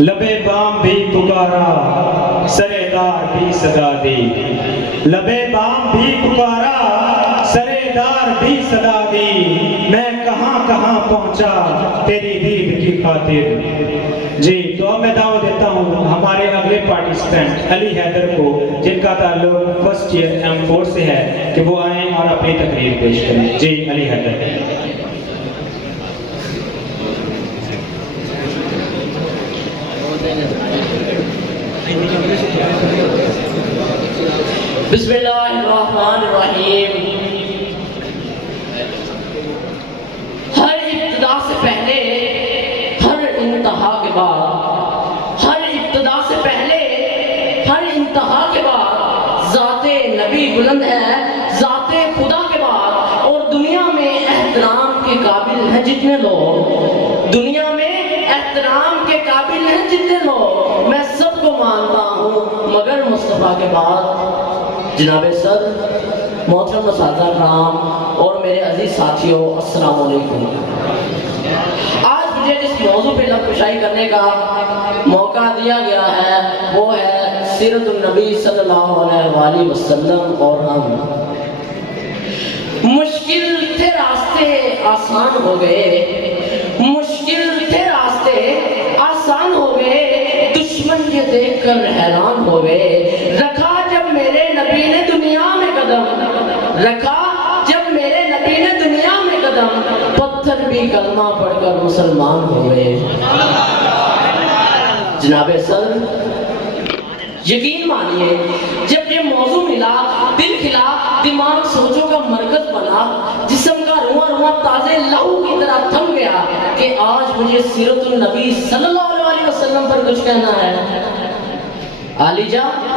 لبے بام بھی پکارا سرے دار بھی صدا دی، لبے بام بھی پکارا سرے دار بھی صدا دی، میں کہاں کہاں پہنچا تیری دید کی خاطر۔ جی تو اب میں دعوت دیتا ہوں ہمارے اگلے پارٹیسپینٹ علی حیدر کو، جن کا تعلق فرسٹ ایئر M4 سے ہے، کہ وہ آئیں اور اپنی تقریر پیش کریں۔ جی علی حیدر۔ بسم اللہ الرحمن الرحیم۔ ہر ابتدا سے پہلے ہر انتہا کے بعد، ہر ابتدا سے پہلے ہر انتہا کے بعد ذات نبی بلند ہے، ذات خدا کے بعد۔ اور دنیا میں احترام کے قابل ہیں جتنے لوگ، دنیا میں احترام کے قابل ہیں جتنے لوگ، میں سب کو مانتا ہوں مگر مصطفیٰ کے بعد۔ جناب صدر، محترم اساتذہ کرام اور میرے عزیز ساتھیوں، السلام علیکم۔ آج مجھے جس موضوع پہ لب کشائی کرنے کا موقع دیا گیا ہے وہ ہے سیرت النبی صلی اللہ علیہ وآلہ وسلم اور ہم۔ مشکل تھے راستے آسان ہو گئے، مشکل تھے راستے آسان ہو گئے، دشمن یہ دیکھ کر حیران ہو گئے۔ رکھا جب میرے نبی نے دنیا میں قدم، رکھا جب میرے نبی نے دنیا میں قدم، پتھر بھی کلمہ پڑھ کر مسلمان ہو گئے۔ جناب صدر، یقین مانیے جب یہ موضوع ملا، دل کھلا، دماغ سوچوں کا مرکز بنا، جسم کا رواں رواں تازے لہو کی طرح تھم گیا کہ آج مجھے سیرت النبی صلی اللہ علیہ وسلم پر کچھ کہنا ہے۔ علی جان،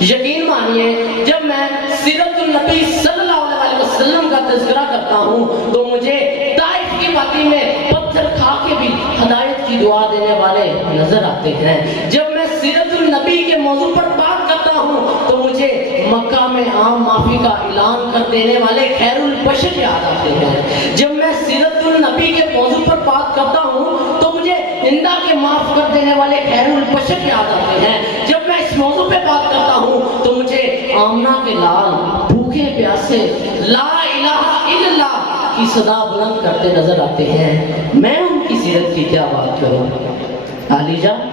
یقین مانیے جب میں سیرت النبی صلی اللہ علیہ وسلم کا تذکرہ کرتا ہوں تو مجھے طائف کی وادی میں پتھر کھا کے بھی ہدایت کی دعا دینے والے نظر آتے ہیں۔ جب میں سیرت النبی کے موضوع پر بات کرتا ہوں تو مجھے مکہ میں عام معافی کا اعلان کر دینے والے خیر البشر یاد آتے ہیں۔ جب میں سیرت النبی کے موضوع پر بات کرتا ہوں تو مجھے ہندا کے معاف کر دینے والے خیر البشر یاد آتے ہیں۔ جب میں اس موضوع پہ بات کرتا ہوں تو مجھے آمنہ کے لال بھوکے پیاسے لا الہ الا اللہ کی صدا بلند کرتے نظر آتے ہیں۔ میں ان کی سیرت کی کیا بات کروں؟ علی جان،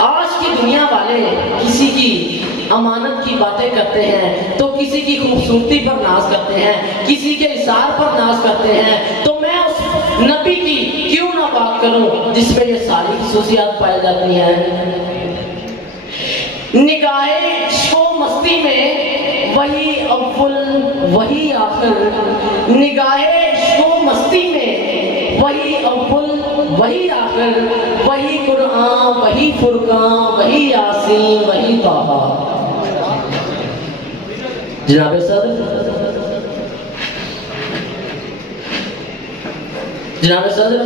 آج کی دنیا والے کسی کی امانت کی باتیں کرتے ہیں تو کسی کی خوبصورتی پر ناز کرتے ہیں، کسی کے اثار پر ناز کرتے ہیں، تو میں اس نبی کی کیوں نہ بات کروں جس میں یہ ساری خصوصیات پائی جاتی ہیں۔ نگاہ عشق و مستی میں وہی اول وہی آخر، نگاہ عشق و مستی میں وہی اول وہی آخر، وہی قرآن وہی فرقان وہی یاسین وہی طٰہٰ۔ جناب صدر، جناب صدر،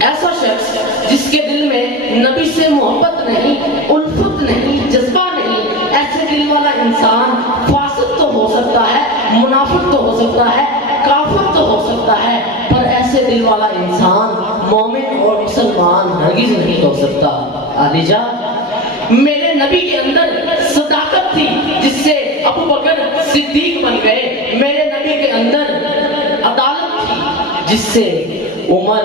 ایسا شخص جس کے دل میں نبی سے محبت نہیں، الفت نہیں، جذبہ نہیں، ایسے دل والا انسان فاسق تو ہو سکتا ہے، منافق تو ہو سکتا ہے، کافر تو ہو سکتا ہے، پر ایسے دل والا انسان مومن اور مسلمان ہرگز نہیں ہو سکتا۔ علی جان، میرے نبی کے اندر صداقت تھی جس سے ابو بکر صدیق بن گئے، میرے نبی کے اندر عدالت تھی جس سے عمر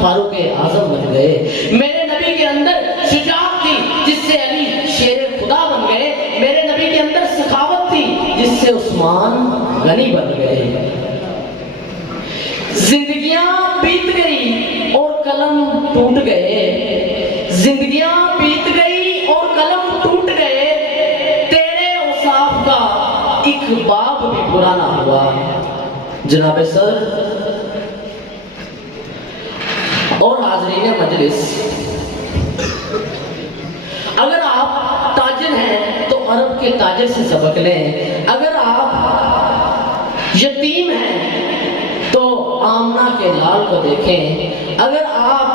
فاروق اعظم بن گئے، میرے نبی کے اندر شجاعت تھی جس سے علی شیر خدا بن گئے، میرے نبی کے اندر سخاوت تھی جس سے عثمان غنی بن گئے۔ زندگیاں بیت گئی اور قلم ٹوٹ گئے، زندگیاں بیت گئی اور قلم ٹوٹ گئے، تیرے اوصاف کا ایک باب بھی پورا نہ ہوا۔ جناب صدر اور حاضرین مجلس، اگر آپ تاجر ہیں تو عرب کے تاجر سے سبق لیں، اگر آپ یتیم ہیں تو آمنہ کے لال کو دیکھیں، اگر آپ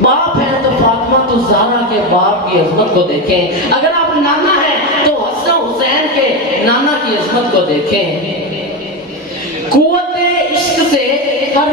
باپ ہیں تو فاطمہ تو زہرا کے باپ کی عظمت کو دیکھیں، اگر آپ نانا ہیں تو حسن حسین کے نانا کی عظمت کو دیکھیں۔ قوت عشق سے ہر